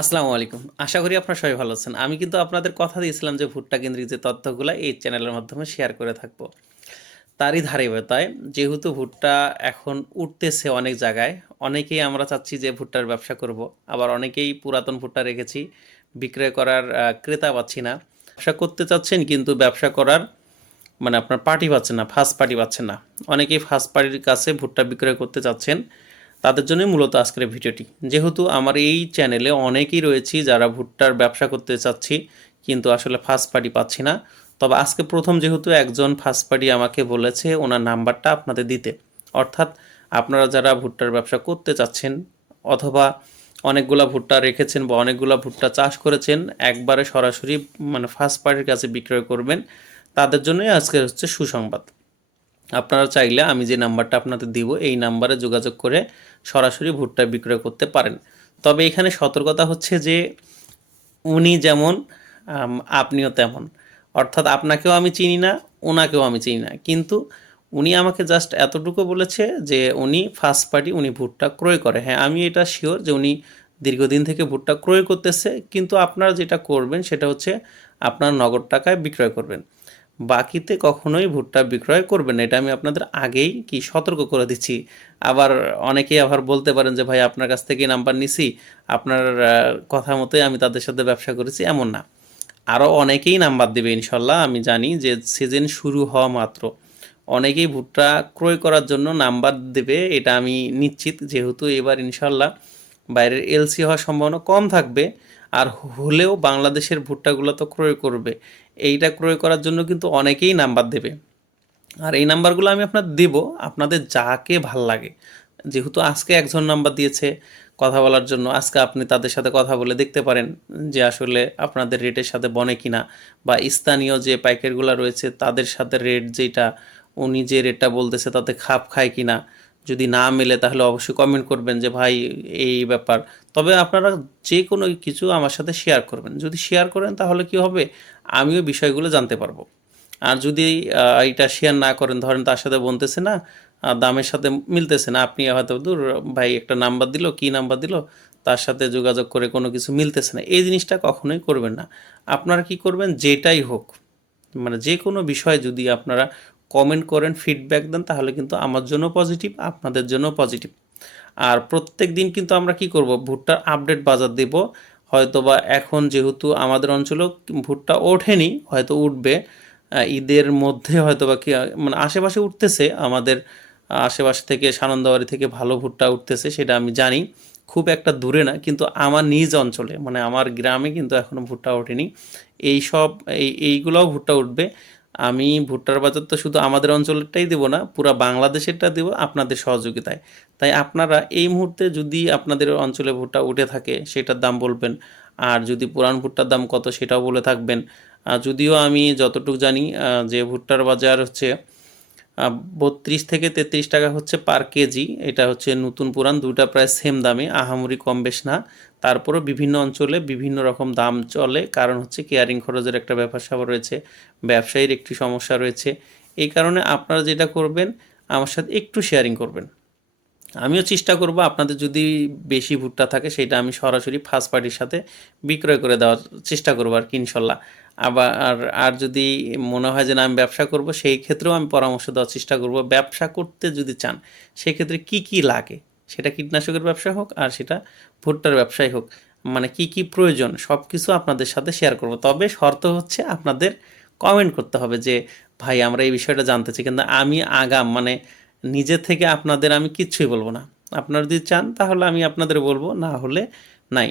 আসসালামু আলাইকুম। আশা করি আপনারা সবাই ভালো আছেন। আমি কিন্তু আপনাদের কথা দিয়েছিলাম যে ভুট্টা কেন্দ্রিক যে তথ্যগুলা এই চ্যানেলের মাধ্যমে শেয়ার করে থাকবো। তারই ধারাবাহিকতায় যেহেতু ভুট্টা এখন উঠতেছে অনেক জায়গায়, অনেকেই আমরা চাচ্ছি যে ভুট্টার ব্যবসা করব। আবার অনেকেই পুরাতন ভুট্টা রেখেছি, বিক্রয় করার ক্রেতা পাচ্ছি না। ব্যবসা করতে চাচ্ছেন কিন্তু ব্যবসা করার মানে আপনার পার্টি পাচ্ছেন না, ফার্স্ট পার্টি পাচ্ছেন না। অনেকেই ফার্স্ট পার্টির কাছে ভুট্টা বিক্রয় করতে চাচ্ছেন। তাদের জন্যই মূলত আজকের ভিডিওটি। যেহেতু আমার এই চ্যানেলে অনেকেই রয়েছি যারা ভুট্টার ব্যবসা করতে চাচ্ছি কিন্তু আসলে ফার্স্ট পার্টি পাচ্ছি না। তবে আজকে প্রথম যেহেতু একজন ফার্স্ট পার্টি আমাকে বলেছে ওনার নাম্বারটা আপনাদের দিতে, অর্থাৎ আপনারা যারা ভুট্টার ব্যবসা করতে চাচ্ছেন অথবা অনেকগুলা ভুট্টা রেখেছেন বা অনেকগুলা ভুট্টা চাষ করেছেন, একবারে সরাসরি মানে ফার্স্ট পার্টির কাছে বিক্রয় করবেন, তাদের জন্যই আজকে হচ্ছে সুসংবাদ। আপনারা চাইলে আমি যে নাম্বারটা আপনাদের দিব এই নাম্বারে যোগাযোগ করে সরাসরি ভুট্টা বিক্রয় করতে পারেন। তবে এখানে সতর্কতা হচ্ছে যে উনি যেমন আপনিও তেমন। অর্থাৎ আপনাকেও আমি চিনি না, ওনাকেও আমি চিনি না। কিন্তু উনি আমাকে জাস্ট এতটুকু বলেছে যে উনি ফার্স্ট পার্টি, উনি ভুট্টা ক্রয় করে। হ্যাঁ, আমি এটা শিওর যে উনি দীর্ঘদিন থেকে ভুট্টা ক্রয় করতেছে। কিন্তু আপনারা যেটা করবেন সেটা হচ্ছে আপনার নগদ টাকায় বিক্রয় করবেন। বাকিতে কখনোই ভুট্টা বিক্রয় করবেন না। এটা আমি আপনাদের আগেই সতর্ক করে দিচ্ছি। আবার অনেকেই আবার বলতে পারেন যে ভাই আপনার কাছ থেকেই নাম্বার নিছি, আপনার কথা মতোই আমি তাদের সাথে ব্যবসা করেছি, এমন না। আরও অনেকেই নাম্বার দেবে ইনশাল্লাহ। আমি জানি যে সিজন শুরু হওয়া মাত্র অনেকেই ভুট্টা ক্রয় করার জন্য নাম্বার দেবে, এটা আমি নিশ্চিত। যেহেতু এবার ইনশাল্লাহ বাইরের এলসি হওয়ার সম্ভাবনা কম থাকবে, আর হলেও বাংলাদেশের ভুট্টাগুলো তো ক্রয় করবে। এইটা ক্রয় করার জন্য কিন্তু অনেকেই নাম্বার দেবে। আর এই নাম্বারগুলো আমি আপনাদের দেব, আপনাদের যাকে ভাল লাগে। যেহেতু আজকে একজন নাম্বার দিয়েছে কথা বলার জন্য, আজকে আপনি তাদের সাথে কথা বলে দেখতে পারেন যে আসলে আপনাদের রেটের সাথে বনে কিনা, বা স্থানীয় যে পাইকারগুলো রয়েছে তাদের সাথে রেট যেটা উনি যে রেটটা বলতেছে তাতে খাপ খায় কিনা। যদি না মেলে তাহলে অবশ্যই কমেন্ট করবেন যে ভাই এই ব্যাপার। তবে আপনারা যে কোনো কিছু আমার সাথে শেয়ার করবেন। যদি শেয়ার করেন তাহলে কি হবে, আমিও বিষয়গুলো জানতে পারবো। আর যদি এটা শেয়ার না করেন, ধরেন তার সাথে বলতেছে না, দামের সাথে মিলতেছে না, আপনি হয়তো দূর ভাই একটা নাম্বার দিল, কি নাম্বার দিল, তার সাথে যোগাযোগ করে কোনো কিছু মিলতেছে না, এই জিনিসটা কখনোই করবেন না। আপনারা কি করবেন, যেটাই হোক মানে যে কোনো বিষয়ে যদি আপনারা কমেন্ট করেন, ফিডব্যাক দেন, তাহলে কিন্তু আমার জন্য পজিটিভ, আপনাদের জন্য পজিটিভ। আর প্রত্যেক দিন কিন্তু আমরা কি করব, ভুট্টার আপডেট বাজার দেব। হয়তোবা এখন যেহেতু আমাদের অঞ্চলেও ভুট্টা ওঠেনি, হয়তো উঠবে ঈদের মধ্যে, হয়তোবা কি মানে আশেপাশে উঠতেছে আমাদের আশেপাশে থেকে, সানন্দবাড়ি থেকে ভালো ভুট্টা উঠতেছে, সেটা আমি জানি। খুব একটা দূরে না, কিন্তু আমার নিজ অঞ্চলে মানে আমার গ্রামে কিন্তু এখনও ভুট্টা ওঠেনি। এই সব এইগুলোও ভুট্টা উঠবে। আমি ভুট্টার বাজার তো শুধু আমাদের অঞ্চলেরটাই দেবো না, পুরা বাংলাদেশেরটা দেবো আপনাদের সহযোগিতায়। তাই আপনারা এই মুহূর্তে যদি আপনাদের অঞ্চলে ভুট্টা উঠে থাকে সেটার দাম বলবেন। আর যদি পুরান ভুট্টার দাম কত সেটাও বলে থাকবেন। যদিও আমি যতটুকু জানি যে ভুট্টার বাজার হচ্ছে ৩২ থেকে ৩৩ টাকা হচ্ছে পার কেজি। এটা হচ্ছে নতুন পুরান দুটা প্রায় সেম দামে, আহামরি কম বেশ না। তারপরেও বিভিন্ন অঞ্চলে বিভিন্ন রকম দাম চলে, কারণ হচ্ছে কেয়ারিং খরচের একটা ব্যাপার-স্যাপার রয়েছে, ব্যবসায়ীর একটি সমস্যা রয়েছে। এই কারণে আপনারা যেটা করবেন, আমার সাথে একটু শেয়ারিং করবেন। আমিও চেষ্টা করব আপনাদের যদি বেশি ভুট্টা থাকে সেটা আমি সরাসরি ফার্স্ট পার্টির সাথে বিক্রয় করে দেওয়ার চেষ্টা করব আর কি, ইনশাল্লাহ। আবার আর যদি মনে হয় যে না আমি ব্যবসা করব, সেই ক্ষেত্রেও আমি পরামর্শ দেওয়ার চেষ্টা করব। ব্যবসা করতে যদি চান সেক্ষেত্রে কি কি লাগে, সেটা কীটনাশকের ব্যবসা হোক আর সেটা ভুট্টার ব্যবসাই হোক, মানে কি কি প্রয়োজন সব কিছু আপনাদের সাথে শেয়ার করব। তবে শর্ত হচ্ছে আপনাদের কমেন্ট করতে হবে যে ভাই আমরা এই বিষয়টা জানতে চাই। কিন্তু আমি আগাম মানে নিজে থেকে আপনাদের আমি কিচ্ছুই বলবো না। আপনারা যদি চান তাহলে আমি আপনাদের বলবো, না হলে নাই।